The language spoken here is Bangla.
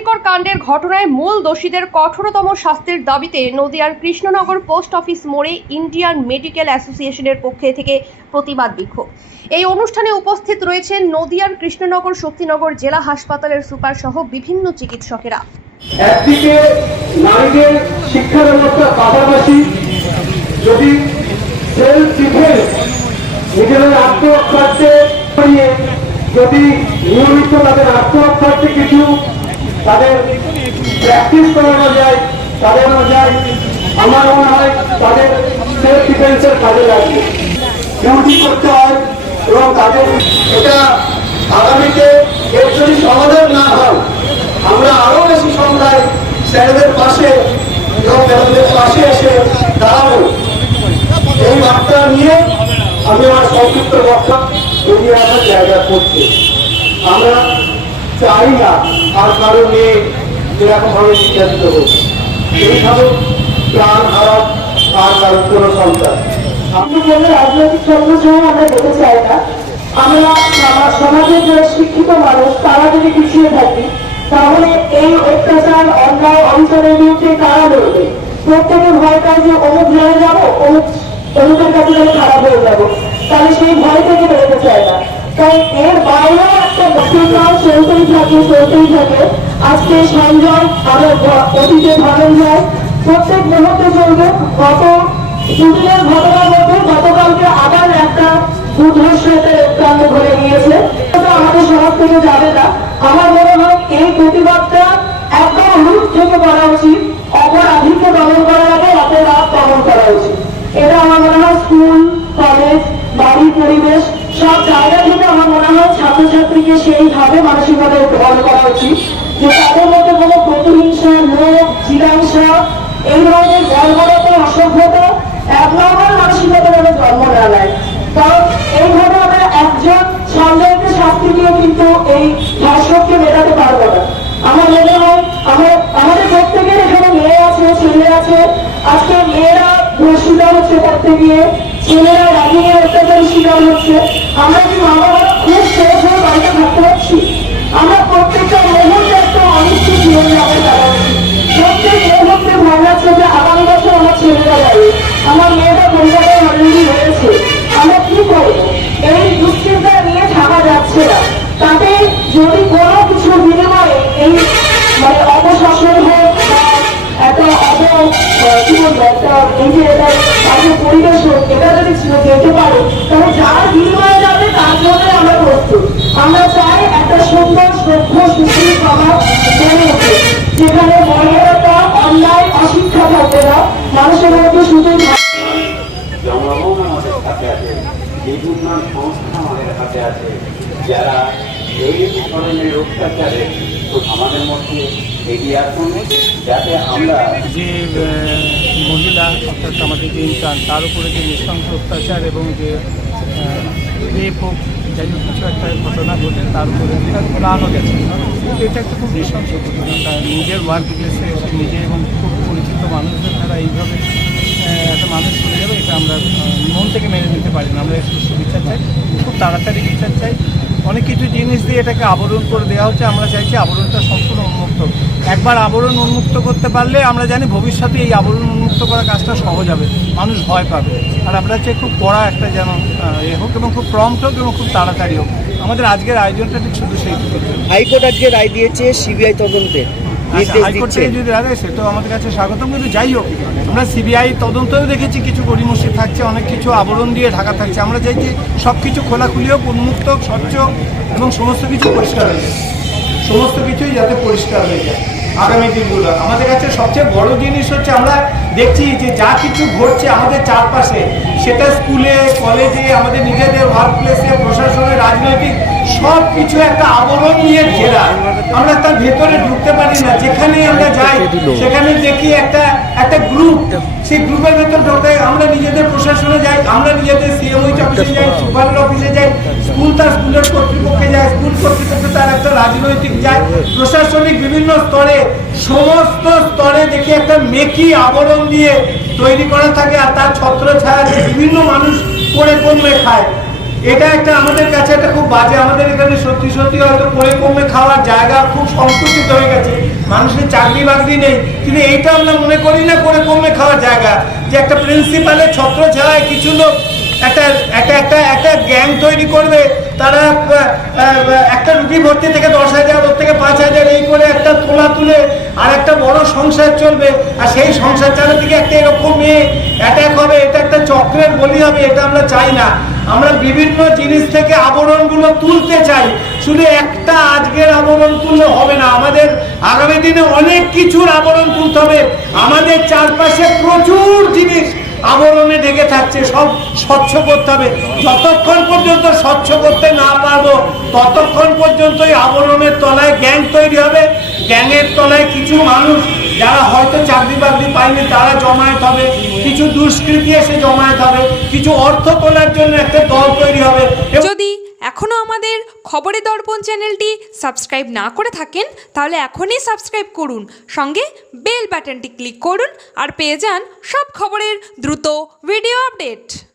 অপ্রীতিকর কাণ্ডের ঘটনায় মূল দোষীদের কঠোরতম শাস্তির দাবিতে নদিয়ার কৃষ্ণনগর পোস্ট অফিস মোড়ে ইন্ডিয়ান মেডিকেল অ্যাসোসিয়েশনের পক্ষে থেকে প্রতিবাদ বিক্ষোভ। এই অনুষ্ঠানে উপস্থিত রয়েছেন নদিয়ার কৃষ্ণনগর শক্তিনগর জেলা হাসপাতালের সুপার সহ বিভিন্ন চিকিৎসকেরা। একদিকে নারীদের শিক্ষা পাশাপাশি যদি নিজেদের যদি নিয়মিত তাদের আত্মরক্ষার্থে কিছু তাদের প্র্যাকটিস করানো যায়, চালানো যায়। আমার মনে হয় তাদের সেলফ ডিফেন্সের কাজে লাগবে। ডিউটি করতে হয় এবং তাদের এটা আগামীতে এর যদি সমাধান না হয়, আমরা আরও বেশি সংখ্যায় স্যারেদের পাশে এবং ম্যাডামদের পাশে এসে দাঁড়াবো। এই বার্তা নিয়ে আমি আমার সংক্ষিপ্ত বক্তা এগিয়ে আসার জায়গা করছি আমরা চাই না আর কারও মেয়ে এরকম ভাবে নির্যাতিত হোক এইভাবে প্রাণ হারাক আর কারও কোনো সন্তান। আপনি রাজনৈতিক আমরা যেতে চাই না। আমরা সমাজের যারা শিক্ষিত মানুষ, তারা যদি পিছিয়ে থাকি, তাহলে এই অত্যাচার, অন্যায়, অবিচারের বিরুদ্ধে কারা লড়বে? প্রত্যেকে ভয় পায় যে অমুক জেলে যাব, অমুক অমুকের কাছে খারাপ হয়ে যাব। তাহলে সেই ভয় থেকে বেরোতে মনে হয় এই প্রতিবাদটা একদম রূপ করা উচিত, অপরাধীকে দমন করার আগে অপরাধ দমন করা উচিত। এটা আমার মনে হয় স্কুল, কলেজ বাড়ি পরিবেশ, সব জায়গা ছাত্রছাত্রীকে সেইভাবে মানসিকভাবে গ্রহণ করা উচিত যে তাদের মধ্যে কোনো প্রতিহিংসা লোভ জিজ্ঞাসা এই ধরনের গড়বড়তা অসভ্যতা একনম্বর মানসিকতা যেন জন্ম না নেয় কারণ এইভাবে আমরা একজন সন্দেহকে শাস্তি দিয়ে কিন্তু এই ধর্ষককে মেটাতে পারব না। আমার মনে হয়, আমার, আমাদের প্রত্যেকের এখানে মেয়ে আছে, ছেলে আছে। আজকে মেয়েরা ধর্ষিতা হচ্ছে করতে গিয়ে ছেলেরা রাগিয়ে অত্যাচারের শিকার হচ্ছে। আমরা কি মা বাবা খুব শেষ হয়ে বাড়িতে থাকতে পারছি? আমরা প্রত্যেকটা মুহূর্তে একটা অনিশ্চিত জীবন যাপন চালাচ্ছি প্রত্যেক মুহূর্তে ভয় লাগছে যে আগামী বছর আমার ছেলেরা যাবে। আমার মেয়েটা পরিবারে অলরেডি রয়েছে। আমরা কি করব? এই দুশ্চিন্তা নিয়ে থাকা যাচ্ছে না। তাতে যদি কোনো কিছু বিনিময়ে এই মানে অপশাসন এই পরিবেশ হোক, এটা যদি যেতে পারে, তাহলে যার বিনিময়ে যাবে, তার জন্য আমরা প্রস্তুত। আমরা চাই একটা সুন্দর, সভ্য, সুশীল সমাজ গড়ে যেখানে মর্যাদা, অন্যায়, অশিক্ষা থাকবে না, মানুষের মধ্যে আছে বিভিন্ন সংস্থা আমাদের কাছে যারা এই ধরনের আমাদের মধ্যে এগিয়ে আসুন, যাতে আমরা যে মহিলা, অর্থাৎ আমাদের যে ইন্টার্ন তার উপরে যে নৃশংস অত্যাচার এবং যে রেপ হোক, যাই হোক, কিছু একটা ঘটনা ঘটে, তার উপরে প্রাণও গেছে। কিন্তু এটা একটা খুব নৃশংস ঘটনা। তার নিজের ওয়ার্ক প্লেসে নিজে এবং খুব পরিচিত মানুষদের দ্বারা এইভাবে একটা মানুষ চলে আমরা মন থেকে মেনে নিতে পারি না। আমরা সুস্থ বিচার চাই, খুব তাড়াতাড়ি বিচার চাই। অনেক কিছু জিনিস দিয়ে এটাকে আবরণ করে দেওয়া হচ্ছে। আমরা চাইছি আবরণটা সম্পূর্ণ উন্মুক্ত। একবার আবরণ উন্মুক্ত করতে পারলে আমরা জানি ভবিষ্যতে এই আবরণ উন্মুক্ত করার কাজটা সহজ হবে। মানুষ ভয় পাবে। আর আমরা চাই খুব কড়া একটা যেন এ হোক এবং খুব প্রম্পট হোক এবং খুব তাড়াতাড়ি হোক। আমাদের আজকের আয়োজনটা ঠিক শুধু সেই হাইকোর্ট আজকে রায় দিয়েছে সিবিআই তদন্তে। হাইকোর্ট দিচ্ছে থেকে যদি রাখে সেটাও আমাদের কাছে স্বাগতম কিন্তু যাই হোক আমরা সিবিআই তদন্তেও দেখেছি কিছু গড়িমসি থাকছে অনেক কিছু আবরণ দিয়ে ঢাকা থাকছে। আমরা চাইছি সব কিছু খোলাখুলি হোক উন্মুক্ত স্বচ্ছ এবং সমস্ত কিছু পরিষ্কার হয়ে যায়। সমস্ত কিছুই যাতে পরিষ্কার হয়ে যায় আগামী দিনগুলো। আমাদের কাছে সবচেয়ে বড় জিনিস হচ্ছে আমরা দেখছি যে যা কিছু ঘটছে আমাদের চারপাশে সেটা স্কুলে কলেজে আমাদের নিজেদের ওয়ার্ক প্লেসে প্রশাসনের রাজনৈতিক সব কিছু একটা আবরণ নিয়ে ঘেরা। আমরা তার ভেতরে ঢুকতে পারি না। যেখানে আমরা যাই, সেখানে দেখি একটা একটা গ্রুপ সেই গ্রুপের ভেতর ঢোকে আমরা নিজেদের প্রশাসনে যাই, আমরা নিজেদের সিএমওইচ অফিসে যাই, সুপারের অফিসে যাই। স্কুল তার স্কুলের কর্তৃপক্ষে যায়, স্কুল কর্তৃপক্ষ তার একটা রাজনৈতিক যায়। প্রশাসনিক বিভিন্ন স্তরে, সমস্ত স্তরে দেখি একটা মেকি আবরণ দিয়ে তৈরি করা থাকে আর তার ছত্র ছায়া বিভিন্ন মানুষ করে কমে খায়। এটা একটা আমাদের কাছে একটা খুব বাজে, আমাদের এখানে সত্যি সত্যি হয়তো করে কমে খাওয়ার জায়গা খুব সংকুচিত হয়ে গেছে। মানুষের চাকরি বাকরি নেই। কিন্তু এইটা আমরা মনে করি না করে কমে খাওয়ার জায়গা। যে একটা প্রিন্সিপালের ছত্র ছাড়ায় কিছু লোক একটা একটা একটা একটা গ্যাং তৈরি করবে, তারা একটা রুগী ভর্তি থেকে দশ হাজার, ওর থেকে পাঁচ হাজার এই করে একটা তোলা তুলে আর একটা বড় সংসার চলবে। আর সেই সংসার চালাদিকে একটা এরকম মেয়ে অ্যাটাক হবে, এটা চক্রের বলি হবে এটা আমরা চাই না। আমরা বিভিন্ন জিনিস থেকে আবরণগুলো তুলতে চাই। শুধু একটা আজকের আবরণ তুললে হবে না। আমাদের আগামী দিনে অনেক কিছুর আবরণ তুলতে হবে। আমাদের চারপাশে প্রচুর জিনিস আবরণে ঢেকে থাকছে, সব স্বচ্ছ করতে হবে। যতক্ষণ পর্যন্ত স্বচ্ছ করতে না পারব, ততক্ষণ পর্যন্ত এই আবরণের তলায় গ্যাং তৈরি হবে। গ্যাংয়ের তলায় কিছু মানুষ যারা হয়তো চাকরি বাকরি পায়নি, তারা জমায়েত হবে। কিছু দুষ্কৃতি এসে জমায়েত হবে। কিছু অর্থ তোলার জন্য একটা দল তৈরি হবে। যদি এখনও আমাদের খবরের দর্পণ চ্যানেলটি সাবস্ক্রাইব না করে থাকেন, তাহলে এখনই সাবস্ক্রাইব করুন। সঙ্গে বেল বাটনটি ক্লিক করুন আর পেয়ে যান সব খবরের দ্রুত ভিডিও আপডেট।